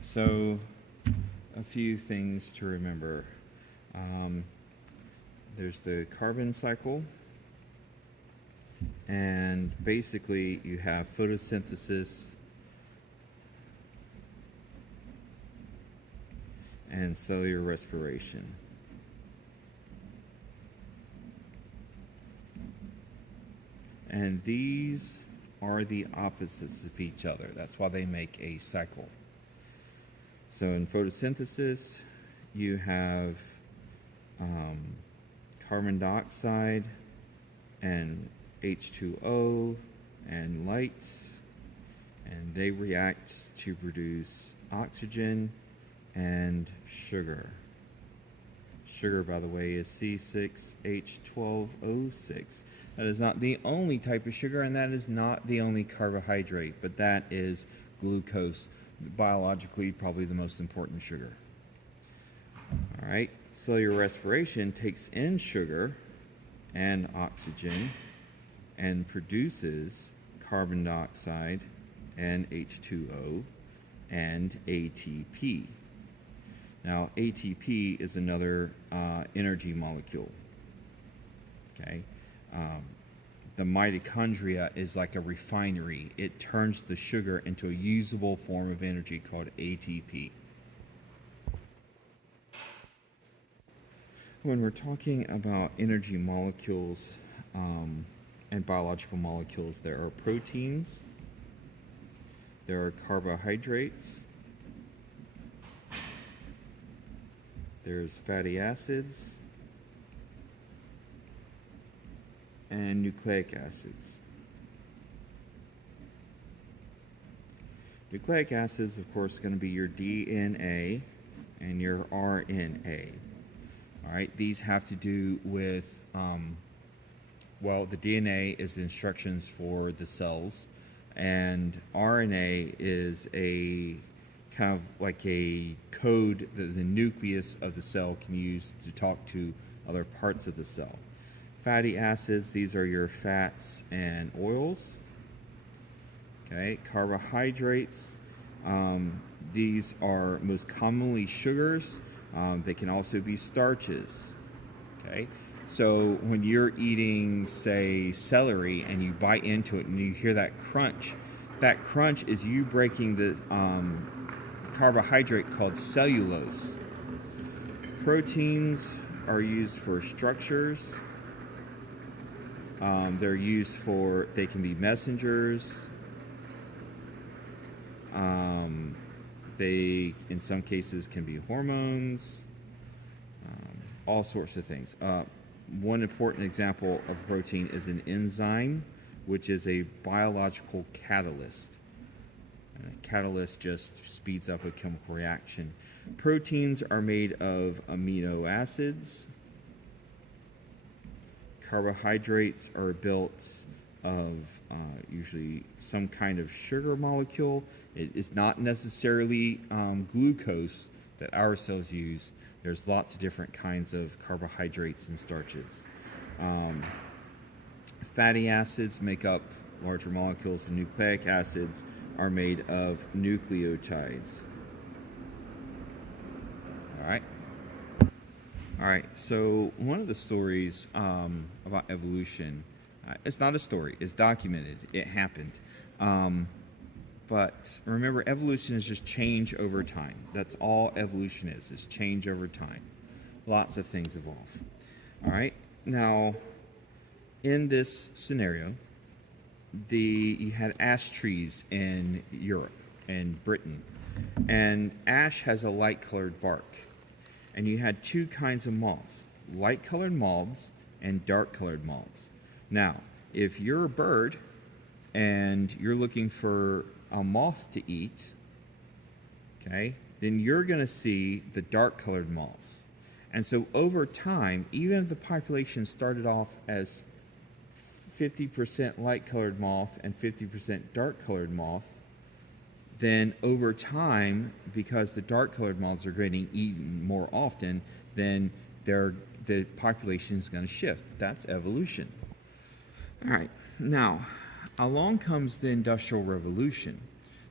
So a few things to remember. There's the carbon cycle, and basically you have photosynthesis and cellular respiration. And these are the opposites of each other. That's why they make a cycle. So in photosynthesis, you have carbon dioxide and H2O and light, and they react to produce oxygen and sugar. Sugar, by the way, is C6H12O6. That is not the only type of sugar, and that is not the only carbohydrate, but that is glucose, biologically probably the most important sugar. All right, cellular respiration takes in sugar and oxygen and produces carbon dioxide and H2O and ATP. Now, ATP is another energy molecule. Okay, the mitochondria is like a refinery. It turns the sugar into a usable form of energy called ATP. When we're talking about energy molecules and biological molecules, there are proteins, there are carbohydrates, there's fatty acids, and nucleic acids. Nucleic acids, of course, going to be your DNA and your RNA. All right, these have to do with, the DNA is the instructions for the cells, and RNA is a kind of like a code that the nucleus of the cell can use to talk to other parts of the cell. Fatty acids, these are your fats and oils. Okay, carbohydrates, these are most commonly sugars. They can also be starches. Okay, so when you're eating, say, celery, and you bite into it and you hear that crunch is you breaking the carbohydrate called cellulose. Proteins are used for structures. They can be messengers. They, in some cases, can be hormones, all sorts of things. One important example of protein is an enzyme, which is a biological catalyst. And a catalyst just speeds up a chemical reaction. Proteins are made of amino acids. Carbohydrates are built of usually some kind of sugar molecule. It is not necessarily glucose that our cells use. There's lots of different kinds of carbohydrates and starches. Fatty acids make up larger molecules, and nucleic acids are made of nucleotides. All right, so one of the stories about evolution, it's not a story, it's documented, it happened. But remember, evolution is just change over time. That's all evolution is change over time. Lots of things evolve. All right, now, in this scenario, you had ash trees in Europe and Britain, and ash has a light-colored bark. And you had two kinds of moths, light-colored moths and dark-colored moths. Now, if you're a bird and you're looking for a moth to eat, okay, then you're going to see the dark-colored moths. And so over time, even if the population started off as 50% light-colored moth and 50% dark-colored moth, then over time, because the dark-colored moths are getting eaten more often, then the population is going to shift. That's evolution. All right. Now, along comes the Industrial Revolution.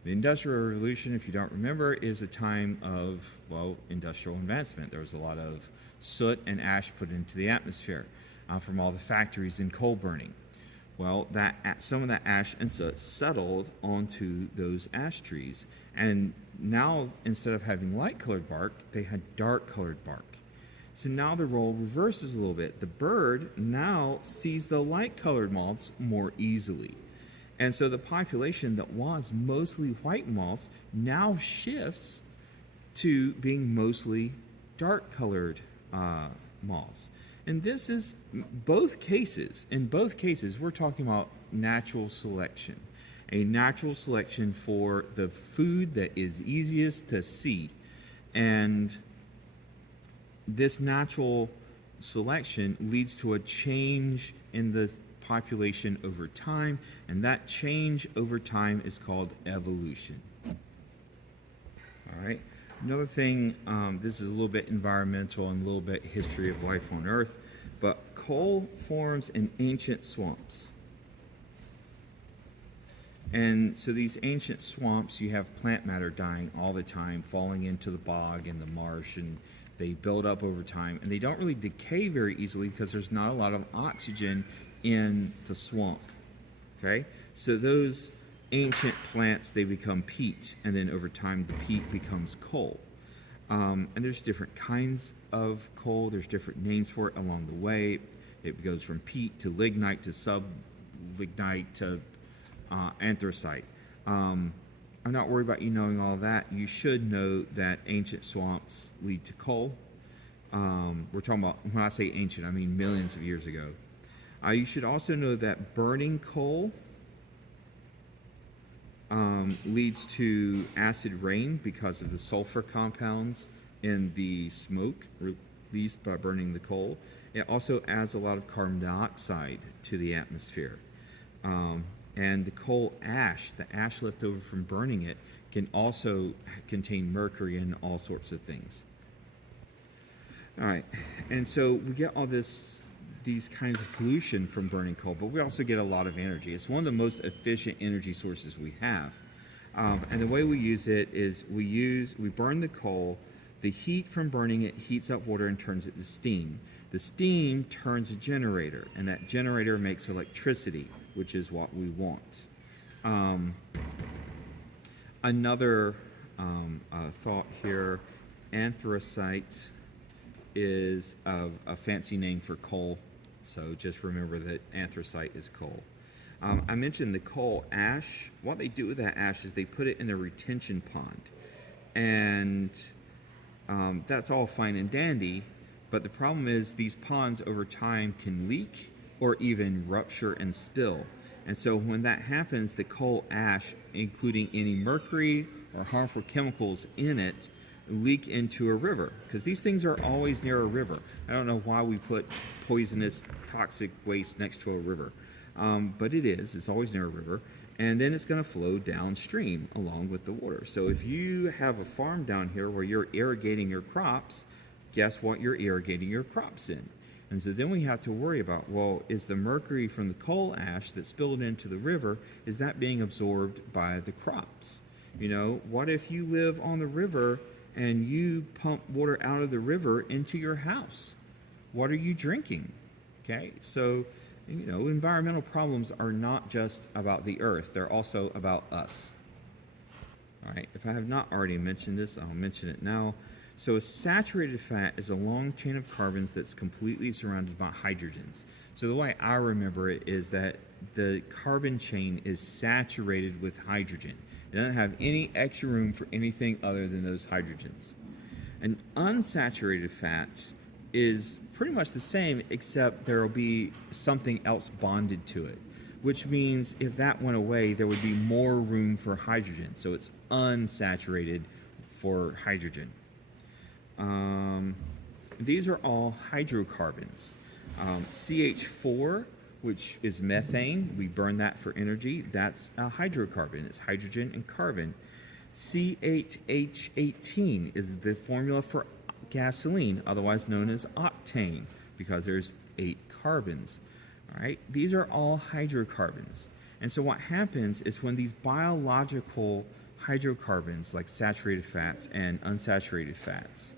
The Industrial Revolution, if you don't remember, is a time of, well, industrial advancement. There was a lot of soot and ash put into the atmosphere from all the factories and coal burning. Well, some of that ash and soot settled onto those ash trees, and now instead of having light-colored bark, they had dark-colored bark. So now the role reverses a little bit. The bird now sees the light-colored moths more easily. And so the population that was mostly white moths now shifts to being mostly dark-colored moths. And this is both cases. In both cases, we're talking about natural selection. A natural selection for the food that is easiest to see. And this natural selection leads to a change in the population over time, and that change over time is called evolution. All right. Another thing, this is a little bit environmental and a little bit history of life on Earth, but coal forms in ancient swamps. And so these ancient swamps, you have plant matter dying all the time, falling into the bog and the marsh, and they build up over time, and they don't really decay very easily because there's not a lot of oxygen in the swamp. Okay, so those ancient plants, they become peat, and then over time the peat becomes coal. And there's different kinds of coal. There's different names for it along the way. It goes from peat to lignite to sublignite to anthracite. I'm not worried about you knowing all that. You should know that ancient swamps lead to coal. We're talking about, when I say ancient, I mean millions of years ago. You should also know that burning coal leads to acid rain because of the sulfur compounds in the smoke released by burning the coal. It also adds a lot of carbon dioxide to the atmosphere. And the coal ash, the ash left over from burning it, can also contain mercury and all sorts of things. All right, and so we get all these kinds of pollution from burning coal, but we also get a lot of energy. It's one of the most efficient energy sources we have. And the way we use it is we burn the coal, the heat from burning it heats up water and turns it to steam. The steam turns a generator, and that generator makes electricity, which is what we want. Another thought here, anthracite is a fancy name for coal, so just remember that anthracite is coal. I mentioned the coal ash. What they do with that ash is they put it in a retention pond, and that's all fine and dandy, but the problem is these ponds over time can leak or even rupture and spill. And so when that happens, the coal ash, including any mercury or harmful chemicals in it, leak into a river, because these things are always near a river. I don't know why we put poisonous, toxic waste next to a river, but it's always near a river, and then it's going to flow downstream along with the water. So if you have a farm down here where you're irrigating your crops, guess what you're irrigating your crops in? And so then we have to worry about, well, is the mercury from the coal ash that spilled into the river, is that being absorbed by the crops? You know, what if you live on the river and you pump water out of the river into your house? What are you drinking? Okay, so, you know, environmental problems are not just about the earth, they're also about us. All right, if I have not already mentioned this, I'll mention it now. So a saturated fat is a long chain of carbons that's completely surrounded by hydrogens. So the way I remember it is that the carbon chain is saturated with hydrogen. It doesn't have any extra room for anything other than those hydrogens. An unsaturated fat is pretty much the same, except there will be something else bonded to it, which means if that went away, there would be more room for hydrogen. So it's unsaturated for hydrogen. These are all hydrocarbons. CH4, which is methane, we burn that for energy. That's a hydrocarbon. It's hydrogen and carbon. C8H18 is the formula for gasoline, otherwise known as octane, because there's 8 carbons. All right, these are all hydrocarbons. And so what happens is when these biological hydrocarbons like saturated fats and unsaturated fats,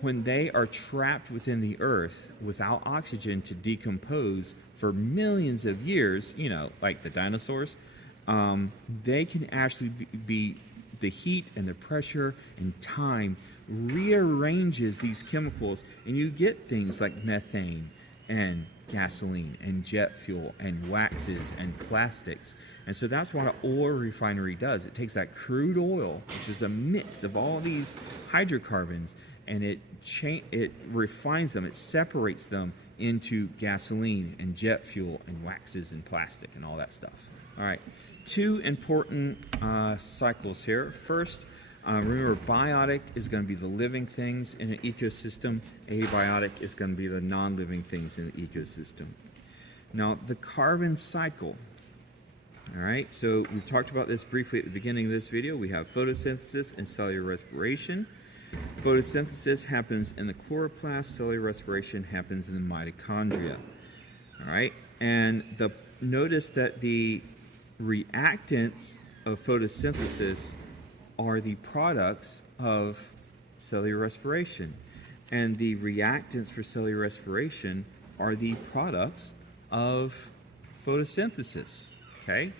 when they are trapped within the earth without oxygen to decompose for millions of years, like the dinosaurs, they can actually be the heat and the pressure and time rearranges these chemicals, and you get things like methane and gasoline and jet fuel and waxes and plastics. And so that's what an oil refinery does. It takes that crude oil, which is a mix of all these hydrocarbons, and it refines them, it separates them into gasoline and jet fuel and waxes and plastic and all that stuff. All right, two important cycles here. First, remember, biotic is going to be the living things in an ecosystem. Abiotic is going to be the non-living things in the ecosystem. Now, the carbon cycle. All right, so we've talked about this briefly at the beginning of this video. We have photosynthesis and cellular respiration. Photosynthesis happens in the chloroplast. Cellular respiration happens in the mitochondria. All right, and notice that the reactants of photosynthesis are the products of cellular respiration, and the reactants for cellular respiration are the products of photosynthesis. Okay,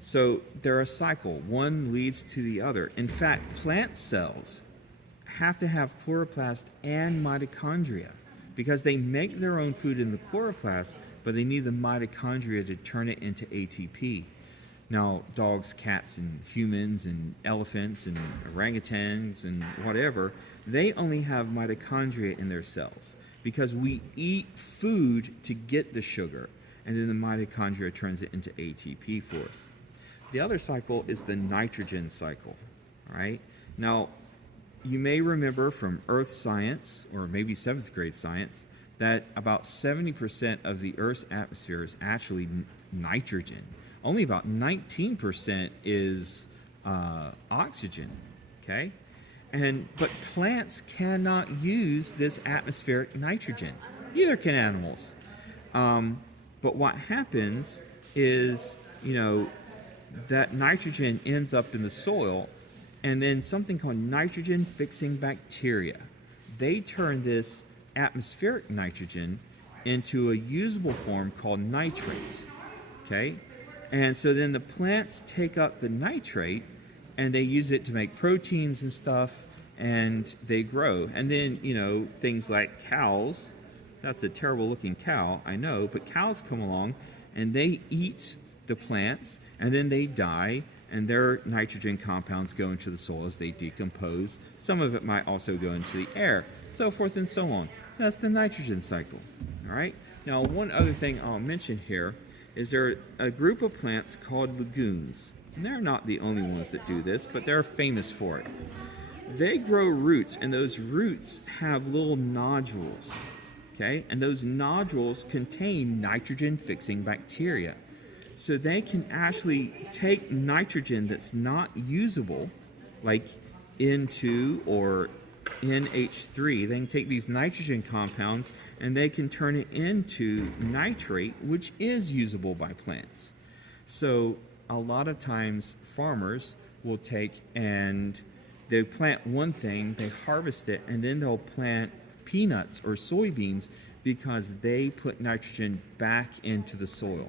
so they're a cycle. One leads to the other. In fact, plant cells have to have chloroplast and mitochondria because they make their own food in the chloroplast, but they need the mitochondria to turn it into ATP. Now, dogs, cats, and humans, and elephants, and orangutans, and whatever, they only have mitochondria in their cells because we eat food to get the sugar, and then the mitochondria turns it into ATP for us. The other cycle is the nitrogen cycle, all right? Now, you may remember from Earth science, or maybe 7th grade science, that about 70% of the Earth's atmosphere is actually nitrogen. Only about 19% is oxygen, okay? But plants cannot use this atmospheric nitrogen. Neither can animals. But what happens is, that nitrogen ends up in the soil, and then something called nitrogen-fixing bacteria. They turn this atmospheric nitrogen into a usable form called nitrates, okay? And so then the plants take up the nitrate and they use it to make proteins and stuff, and they grow. And then, things like cows, that's a terrible looking cow, I know, but cows come along and they eat the plants and then they die, and their nitrogen compounds go into the soil as they decompose. Some of it might also go into the air, so forth and so on. So that's the nitrogen cycle, all right? Now, one other thing I'll mention here is there a group of plants called legumes. And they're not the only ones that do this, but they're famous for it. They grow roots, and those roots have little nodules, okay? And those nodules contain nitrogen-fixing bacteria. So they can actually take nitrogen that's not usable, like N2 or NH3. They can take these nitrogen compounds and they can turn it into nitrate, which is usable by plants. So a lot of times farmers will take and they plant one thing, they harvest it, and then they'll plant peanuts or soybeans because they put nitrogen back into the soil.